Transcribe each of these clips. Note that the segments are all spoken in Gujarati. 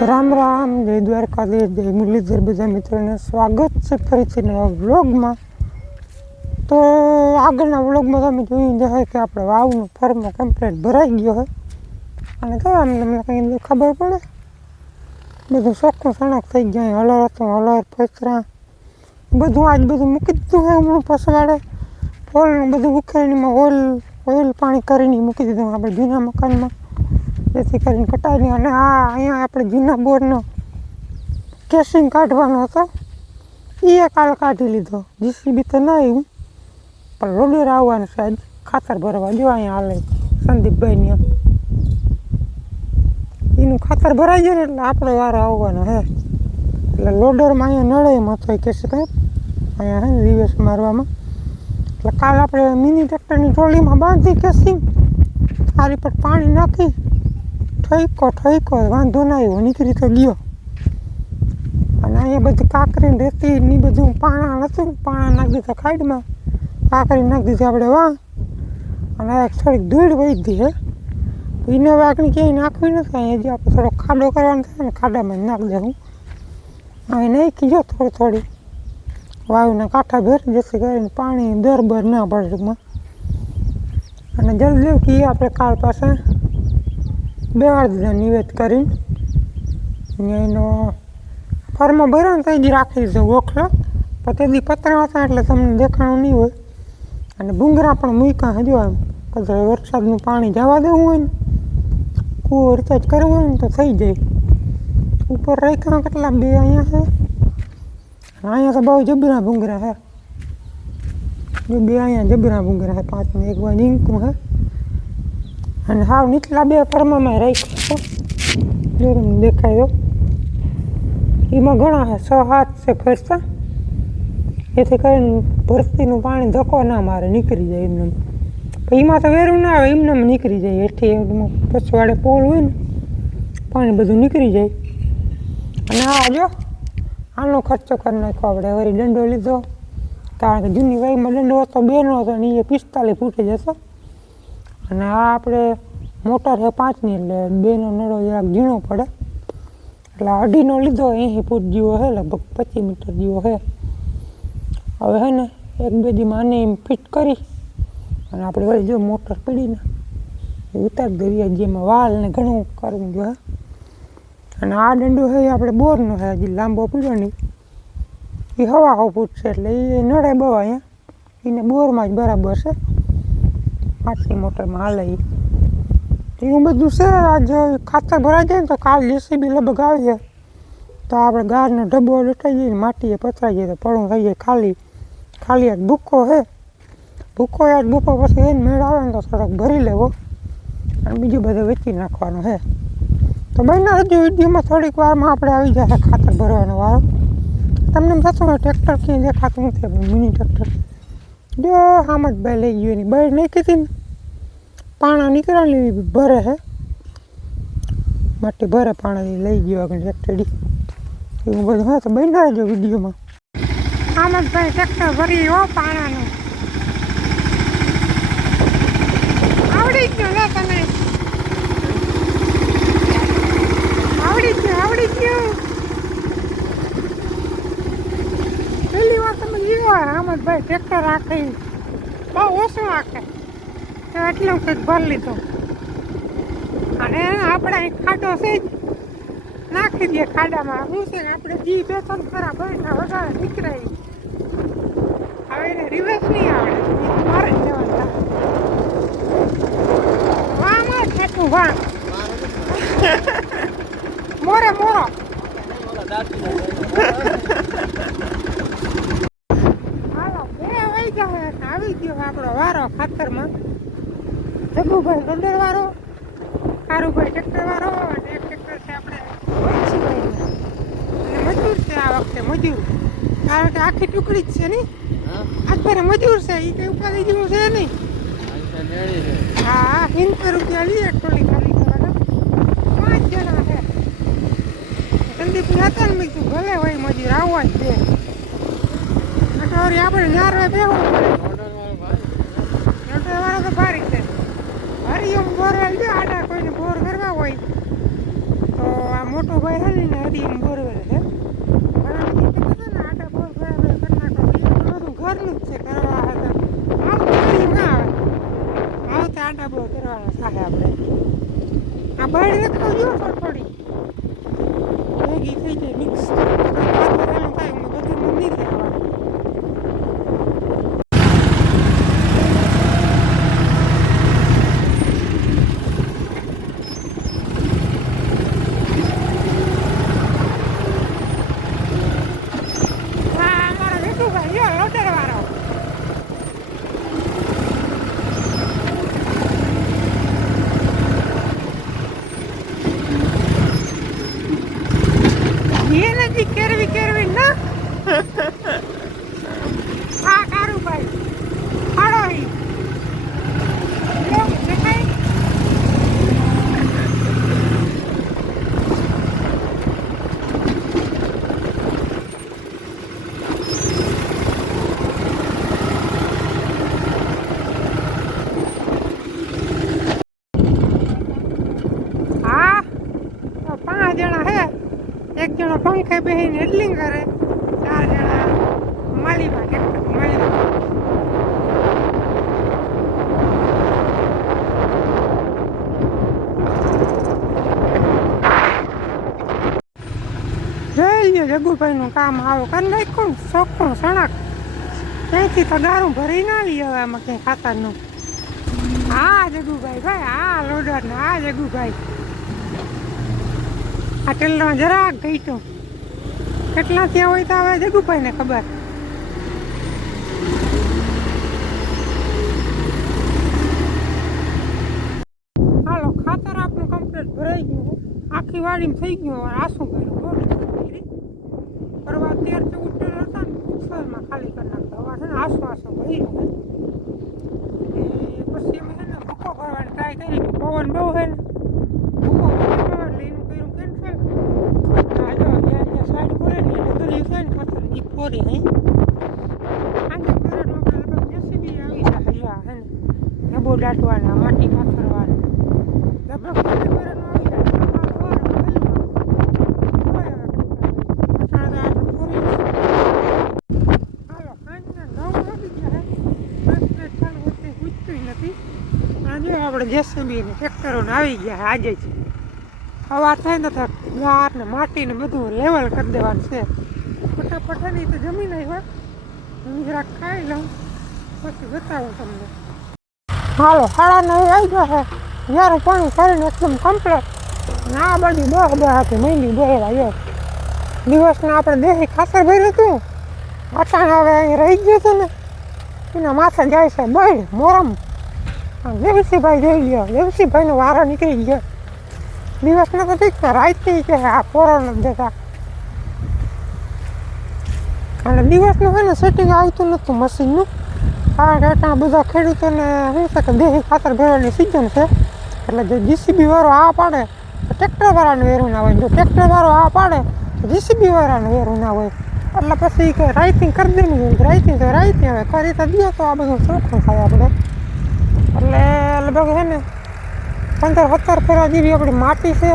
રામ રામ, જય દ્વારકાધીશ, જય મુરલીધર, બધા મિત્રોને સ્વાગત છે ફરીથી નવા વ્લોગમાં. તો આગળના વ્લોગમાં તમે જોઈ જાય કે આપણે વાવનું ફર્મ કમ્પ્લેટ ભરાઈ ગયો હોય અને તો આમ તમને કંઈ ખબર પડે, બધું ચોખ્ખું સણક થઈ ગયા હલર હતું, હલર પચરા બધું આજ બધું મૂકી દીધું હોય હમણાં પછવાડે. ઓલનું બધું ઉખેડીમાં ઓઇલ ઓઇલ પાણી કરીને મૂકી દીધું આપણે જૂના મકાનમાં. જેથી કરીને કટાઈને અને આ અહીંયા આપણે જૂના બોરનો કેસિંગ કાઢવાનો હતો. એ કાલ કાઢી લીધો. જીસીબી તો ના આવ્યું. પણ લોડેર આવવાનું છે આજ. ખાતર ભરવા જો અહીંયા હાલે સંદીપભાઈની એનું ખાતર ભરાઈ જાય ને એટલે આપણો વારો આવવાનો હે. એટલે લોડરમાં અહીંયા નળે એમ હતો કે છે અહીંયા હે રિવેસ મારવામાં. એટલે કાલ આપણે મિની ટ્રેક્ટરની ટ્રોલીમાં બાંધી કેસિંગ સારી પર પાણી નાખી. ઠઈકો ઠઈકો વાંધો ના આવ્યો. નીકળી તો ગયો. અને અહીંયા બધી કાંકરી રેતી ને બધું પાણા નહોતું પાણા નાખી દીધા ખાઈડમાં કાંકરી નાખી દીધી આપણે વાં. અને એક થોડીક ધૂળ વહી હે. એને હવે ક્યાંય નાખવી નથી. અહીંયા જે આપણે થોડો ખાડો કરવાનો થાય ને, ખાડામાં નાખી દઉં હવે નાખી જો થોડી થોડી. વાયુના કાંઠા ભેરી જેથી કરીને પાણી દર બર ના પડે ટૂંકમાં. અને જલ્દી કે ઈ આપણે કાલ પાછા બેવાર દીધા નિવેદ કરીને ને એનો ફર્મ ભર્યો ને તો જ રાખી દીધો ઓખલો દી પતરા હતા એટલે તમને દેખાણું નહીં હોય. અને ભૂંગરા પણ મૂક્યા હજુ એમ કદાચ વરસાદનું પાણી જવા દેવું હોય ને, કૂવો રિચાર્જ કરવો હોય ને તો થઈ જાય. ઉપર રાખ્યા કેટલા બે અહીંયા છે? અહીંયા તો બહુ જબરા ભૂંગરા છે. બે અહીંયા જબરા ભૂંગરા છે, પાંચમાં એક વાર જીંકું છે. અને હાવ નીચલા બે ફર્મામાં રાખ્યો જો તમને દેખાય એમાં ઘણા સો હાથ છે ફરસા એથી કરીને ભરતીનું પાણી ધક્કો ના મારે, નીકળી જાય એમને. એમાં તો વેરું ના આવે, એમને એમ નીકળી જાય. હેઠી પછવાડે પોલ હોય ને, પાણી બધું નીકળી જાય. અને આ જો, આનો ખર્ચો કરી નાખ્યો આપણે. વળી દંડો લીધો. કારણ કે જૂની વાઈમાં દંડો હતો બેનો હતો ને એ પિસ્તાલીસ ફૂટે જતો અને આ આપણે મોટર છે પાંચની એટલે બેનો નળો જરાક ઝીણો પડે. એટલે અઢીનો લીધો એંસી ફૂટ જેવો છે, લગભગ પચીસ મીટર જેવો છે. હવે છે ને એક બે દીમાં આને એમ ફિટ કરી અને આપણે વળી જો મોટર પડીને ઉતાર દેવી જેમાં વાલ ને ઘણું કરવું જોઈએ અને આ દંડો છે એ આપણે બોરનો છે, હજી લાંબો પીડો નહીં. એ હવા હવા ફૂટ છે એટલે એ નડે બહુ અહીંયા. એને બોરમાં જ બરાબર છે. પાંચની મોટરમાં હાલે એવું બધું છે, આજ ખાતર ભરાઈ જાય ને તો કાલ જેસીબી લગભગ આવીએ તો આપણે ગારનો ડબ્બો લટાઈ જઈએ માટીએ પથરાઈ જાય તો પડું થઈ જાય ખાલી. ખાલી આજ ભૂકો છે ભૂકો આજ ભૂકો પછી એને મેળ આવે ને તો થોડોક ભરી લેવો. અને બીજું બધું વેચી નાખવાનું છે તો બહેના હજુ વિડીયોમાં થોડીક વારમાં આપણે આવી જશે ખાતર ભરવાનો વારો. તમને એમ થતું હોય ટ્રેક્ટર ક્યાંય દેખાતું નથી મિની ટ્રેક્ટર. જો આમ જ ભાઈ લઈ ગયો એની. બહાર નાખી ને, પાણા નીકળ્યા ભરે છે માટી ભરે પાણા લઈ ગયો આગળ ટ્રેક્ટરી એવું બધું હા તો બનાવજો વિડીયોમાં. આમ જ ભાઈ ટ્રેક્ટર ભરી હો પાણાનું આવડી ગયું લે તને આવડી ગયું આવડી ગયું પહેલી વાર તમે જીવો રામતભાઈ ટ્રેક્ટર રાખે. બહુ ઓછું રાખે. તો એટલું કંઈક ભરી લીધું. અને આપણે ખાડો છે જ. નાખી દઈએ ખાડામાં. શું છે આપણે જી બે ત્રણ ખરા ભરીને વધારે નીકળાય. હવે એને રિવર્સ નહીં આવડે. મારે જવાનું માર ખેતું વાહ. મોરે મોરો. વહી આવી ગયો આપણો વારો ખાતરમાં. જગુભાઈ ગંદર વાળો કારુભાઈ ટ્રેક્ટર વાળો અને એક ટ્રેક્ટર છે આપણે વંશીભાઈ અને મજૂર છે આ વખતે મજૂર. આ વખતે આખી ટુકડી જ છે નહીં અત્યારે મજૂર છે એ કઈ ઉપાધિ જેવું છે નહીં. હા હા રૂપિયા લઈએ ટોલી ખાલી કરવાના. પાંચ જણા છે. સંદીપ હતા ને મેં ભલે હોય મજૂર આવવા જ દે. અટવારી આપણે નારવે બેહવું પડે વાળો તો ભારી છે. હરિયમ બોરવેલ બે આડા કોઈને બોર કરવા હોય. તો આ મોટો ભાઈ છે ને કરવાના થાય આપણે આ બહાર રખાવ જો થોડી ભેગી થઈ જાય મિક્સ થાય અમે બધું નહીં થાય હા અમારો વિઠુભાઈ જો લોટર વાળો એ નથી કેરવી કેરવી ના હા કારું ભાઈ હાડો ઈ લો દેખાય હા તો પાંચ જણા હે એક જણો બેસીને હેડલિંગ કરે. ચાર જણા માલીમાં ટ્રેક્ટર માલીમાં જગુભાઈનું કામ આવું. કરી નાખ્યું ચોખ્ખું સણક. ત્યાંથી તો ગારું ભરી ના લઈએ હવે આમાં કંઈ ખાતરનું. હા, જગુભાઈ, ભાઈ, હા લોડર હા, જગુભાઈ. આ ટેલમાં જરાક ગઈ તો કેટલા ત્યાં હોય તો આવે હવે જગુભાઈને ખબર? હાલો, ખાતર આપણું કમ્પ્લીટ ભરાઈ ગયું. આખી વાડીમાં થઈ ગયું, હવે આસું કર્યું બોલ પરવા તેર ચૌદ ટેલ હતા ને પુષ્કળમાં ખાલી કરી નાખતા હવે છે ને આસું આસું ભરી ગયું પછી અમે છે ને ભૂકો ભરવાની ટ્રાય કરી કે પવન બહુ છે ને ભૂકો ભરવાનો એટલે એનું કર્યું કેન્સલ આ જો ત્યાં ત્યાં સાઈડ ખોલે ને એટલે દરિયું છે ને ખાતર એ ફોરી હે આજે પરેડમાં આપણે લગભગ જેસીબી આવી જાય હજુ હે ને ડબો દાટવાના માટી પાથરવાના લગભગ પરેડ પરેડમાં આવી જાય તમારા સવારે વહેલું હોય હવે કંઈ કરે. અટાણે તો આપણે ફોરી હાલો સાંજના નવ વાગી ગયા હે દસ મિનિટ ચાલુ વચ્ચે પૂછતું નથી આજે આપણે જેસીબી ને ટ્રેક્ટરો ને આવી ગયા આજે જ હવા થાય ને તો ગાર ને માટી ને બધું લેવલ કરી દેવાનું છે ફટાફટ તો જમીન આવ્યા હું જરાક ખાઈ લઉં. પછી બતાવું તમને. હાલો સાડા નવ આવી જશે છે. યારું પાણી કરીને એકદમ કમ્પ્લેટ ને આ બધી દસ હતી મહિની બોલવા યો દિવસના આપણે દેશી ખાતર ભર્યું હતું. અટાણ હવે અહીં રહી ગયું હતું ને. એના માથે જાય છે બળ, મોરમ. દેવસીભાઈ જોઈ ગયો દેવસીભાઈનો વારો નીકળી ગયો. દિવસના તો ઠીક છે, રાતથી કે આ કોરોના દેતા અને દિવસનું હોય ને સેટિંગ આવતું નહોતું મશીનનું કારણ કે બધા ખેડૂતોને શું છે કે દેશી ખાતર ભરવાની સિઝન છે. એટલે જો જીસીબી વાળો આ પાડે, તો ટ્રેક્ટર વાળાને વેરું ના હોય. જો ટ્રેક્ટર વાળો આ પાડે, તો જીસીબી વાળાને વેરું ના હોય. એટલે પછી કે રાઇટિંગ કરી દેવું રાઇટિંગ તો રાઇટિંગ હવે કરી તો દઈએ તો આ બધું ચોખ્ખું થાય આપણે. એટલે લગભગ છે ને પંદર સત્તર ફેરા જેવી આપણી માટી છે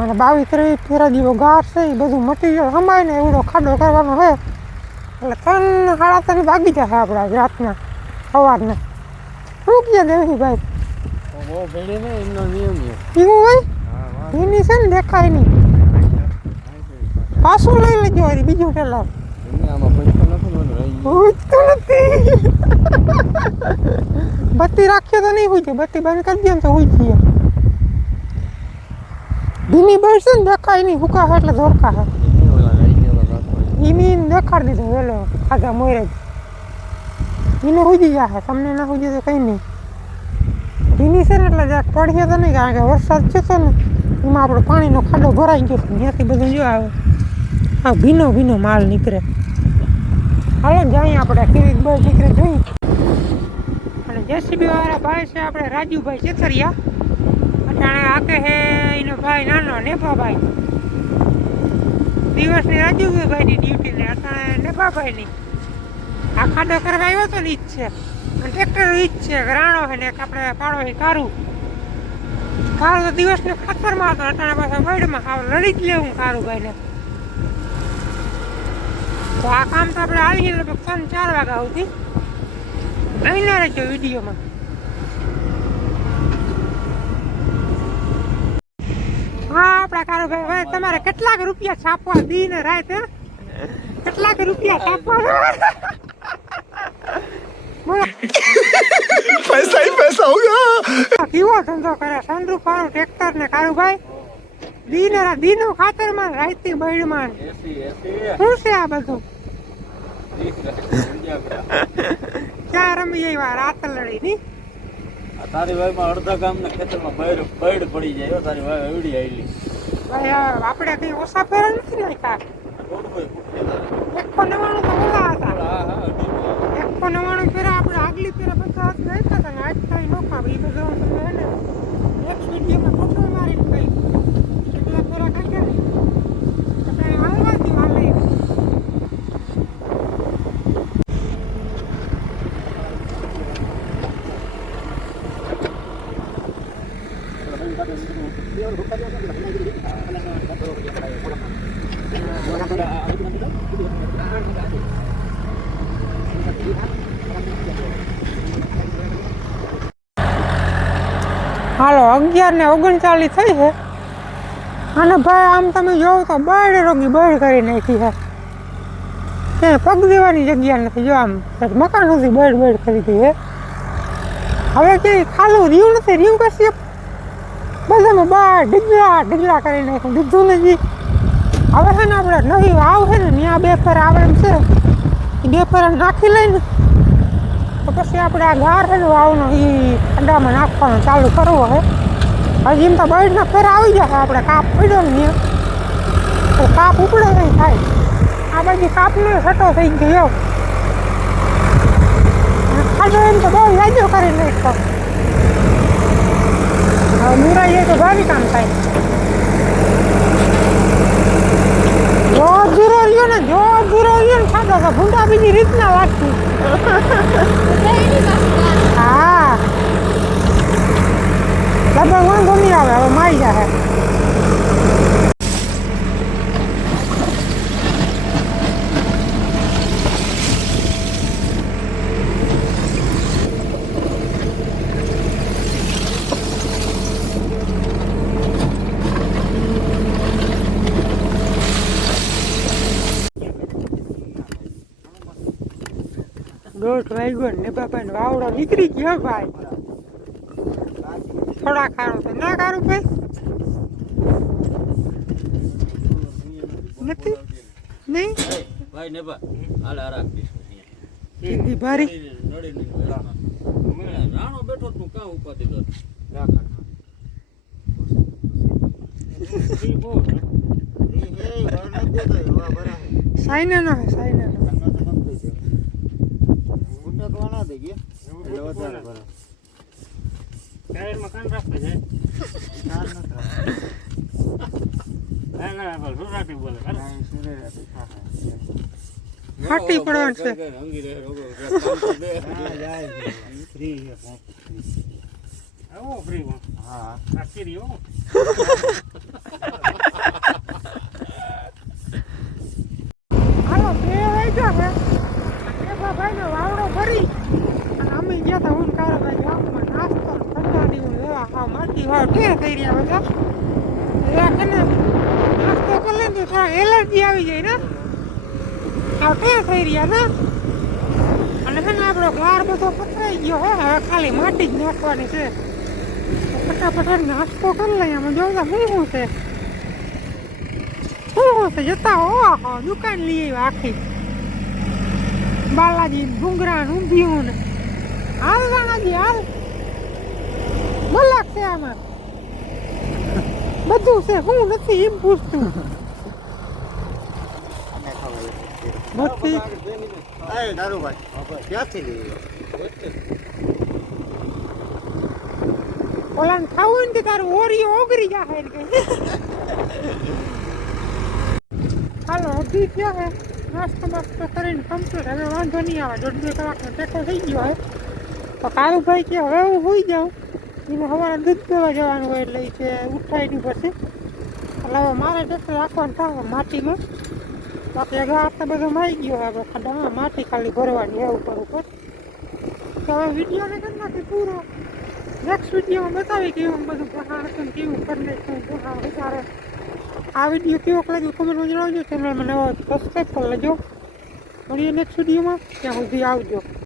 અને બાવીસ ત્રેવીસ ફેરા જેવો ગાર છે. એ બધું મટીરિયલ સમાય ને એવડો ખાડો કરવાનો છે એટલે ત્રણ સાડા ત્રણ ભાગી જશે આપણા રાતના સવારના. શું કહે દેવજીભાઈ બહુ ભેડી ને એમનો નિયમ છે. એવું હોય? એની છે ને દેખાય નહીં. પાછું લઈ લેજો વળી બીજું ટેલર બત્તી રાખ્યો તો નહીં હોય બત્તી બંધ કરી દે તો હોય જઈએ ધીમી બળશે ને દેખાય નહીં હુકા એટલે ધોરકા હે એમને ઓલા રહી ગયેલો રાખો ઈમી દેખાડી દીધો વેલો ખાધા મોરે એને હુજી જાય તમને ના હુજી તો કંઈ નહીં ભીની છે ને એટલે જરાક પડીએ તો નહીં કારણ કે વરસાદ છે ને એમાં આપણો પાણીનો ખાડો ભરાઈ ગયો ત્યાંથી બધું જો આવે આ ભીનો ભીનો માલ નીકળે હાલો જઈએ આપણે કિરીટ ભાઈ નીકળે જોઈ અને જેસીબી વાળા ભાઈ છે આપણે રાજુભાઈ ચેતરિયા અટાણે આકે હે એનો ભાઈ નાનો નેફાભાઈ દિવસની રાજુભાઈની ડ્યુટી ને અટાણે નેફાભાઈની આ ખાડો કરવા આવ્યો તો ને ઈ જ છે. અને ટ્રેક્ટર ઈ જ છે, રાણો છે ને આપણે પાડો છે કારું. કારું તો દિવસને ખાતરમાં હતો, અટાણે પાછા વર્ડમાં આવ લડી જ લેવું કારુભાઈને. તો આ કામ તો આપણે આવી લગભગ ત્રણ ચાર વાગ્યા સુધી. બહેના રહેજો વિડીયોમાં. આપણા કારુભાઈ તમારે કેટલાક રૂપિયા છાપવા દી ને રાત કેટલાક રૂપિયા છાપવા પૈસા હી પૈસા હોગા કેવો ધંધો કરે સંદુ પાનું ટ્રેક્ટર ને કારુભાઈ દીન દીનો ખાતરમાં રાઈતી બળમાં શું છે આ બધું? ક્યાં રમીએ વાર રાત લડી ની? તારી વાયમાં અડધા ગામના ખેતરમાં બૈડ બૈડ પડી જાય તારી વાય એવડી આવેલી ભાઈ આપણે કઈ ઓછા ફેરા નથી નાખ્યા એકસો નવ્વાણું તો ઓલા હતા. એકસો નવ્વાણું ફેરા આપણે આગલી ફેરા પચાસ નાખ્યા હતા ને આજ કઈ નોખા ભાઈ તો હું તમને હે ને એક વિડીયોમાં ફોટો મારીને કઈ કેટલા ફેરા કાઢ્યા ને તો કઈ હાલવાથી હાલે હાલો, અગિયાર ને ઓગણચાલીસ થઈ છે. અને ભાઈ, આમ તમે જોવો તો બળ રોગી બળ કરી નાખી છે. ત્યાં પગ દેવાની જગ્યા નથી જો આમ. મકાન સુધી બળ બળ કરી દઈ છે. હવે કે ખાલું રીવ નથી રીવ કશી? બધામાં બાર ડીગલા ડીગલા કરી નાખ્યું, દીધું નથી. હવે છે ને આપણે નવી વાવ છે ને, ત્યાં બે ફેર આવે એમ છે. બે ફેર નાખી લઈને પછી આપણે આ ગાર છે ને વાવનો એ અંડામાં નાખવાનું ચાલુ કરવો છે હજી એમ તો બળના ફેર આવી જશે આપણે કાપ પડ્યો ને તો કાપ ઉપડે નહીં થાય. આ બધી કાપનો છટો થઈ ગયો. ખાધો એમ તો બહુ યાદો કરી નાખતો હવે મુરાઈએ તો ભારી કામ થાય. જો જીરો રહ્યો ને, જો જીરો રહ્યો ને, ખાધો તો ભૂંડા બીજી રીતના લાગતી હા લગભગ વાંધો નહીં આવે, હવે મારી જાય દોઢ વાગ્યો ને બાપા વાવડો નીકળી ગયો ભાઈ. થોડા ખારું છે. ના ખારું ભાઈ? નથી? નહીં? ભાઈ ને બા હાલ આ રાખ દીશ સીધી ભારી નડી નહીં રાણો બેઠો તું કાં ઉપાધિ સાઈના નો હે સાઈના નો ફાટી પડવાનું છે અંગી રહે રોગો કામ તો દે હાલો બે વાગ્યા છે બે ભાઈ નો વાવડો ભરી અને અમે ગયા હતા હું કારો ભાઈ ગામમાં નાસ્તો ને ઠંડાની હું લેવા હા માટી વાવ ઠે થઈ રહ્યા બધા કે નાસ્તો કરી લે તો થોડા એલર્જી આવી જાય ને. આ ઠે થઈ રહ્યા ને અને છે આપણો વાર બધો પથરાઈ ગયો હે, હવે ખાલી માટી જ નાખવાની છે. ફટાફટ નાસ્તો કરી લઈએ અમે જોતા શું છે. શું શું છે, જતા હો દુકાન લઈ આખી. બાલાજી ડુંગરા ઊંધિયું ને. હાલ રાણાજી, હાલ. મલાક છે આમાં. બધું છે, હું નથી, એમ પૂછતું. નથી ખાવું ને તારું ઓરી ઓગરી ને કઈ હાલો, અભી થયો હે? નાસ્તો માસ્તો કરીને કમ્પ્લીટ હવે વાંધો નહીં આવે. દોઢ બે કલાકનો થઈ ગયો હે. તો કારુભાઈ કે હવે હું હોઈ જાઉં. એને સવારે દૂધ પીવા જવાનું હોય એટલે કે ઉઠાઈ નહીં પછી. એટલે હવે મારે ટેક્ટર રાખવાનું થાય માટીમાં. બાકી અગાર તો બધું મારી ગયો હવે ખાડામાં માટી ખાલી ભરવાની હે ઉપર ઉપર. તો હવે વિડીયોને કરી નાખી પૂરો. નેક્સ્ટ વિડીયોમાં બતાવી કેવું બધું પહાડ હતું કેવું કરી નાખ્યું ઉતારે આ વીડિયો કેવો લાગ્યો કમેન્ટમાં જણાવજો. ચેનલમાં નવો સબસ્ક્રાઈબ કરી લેજો. મળીએ નેક્સ્ટ વિડીયોમાં ત્યાં સુધી આવજો.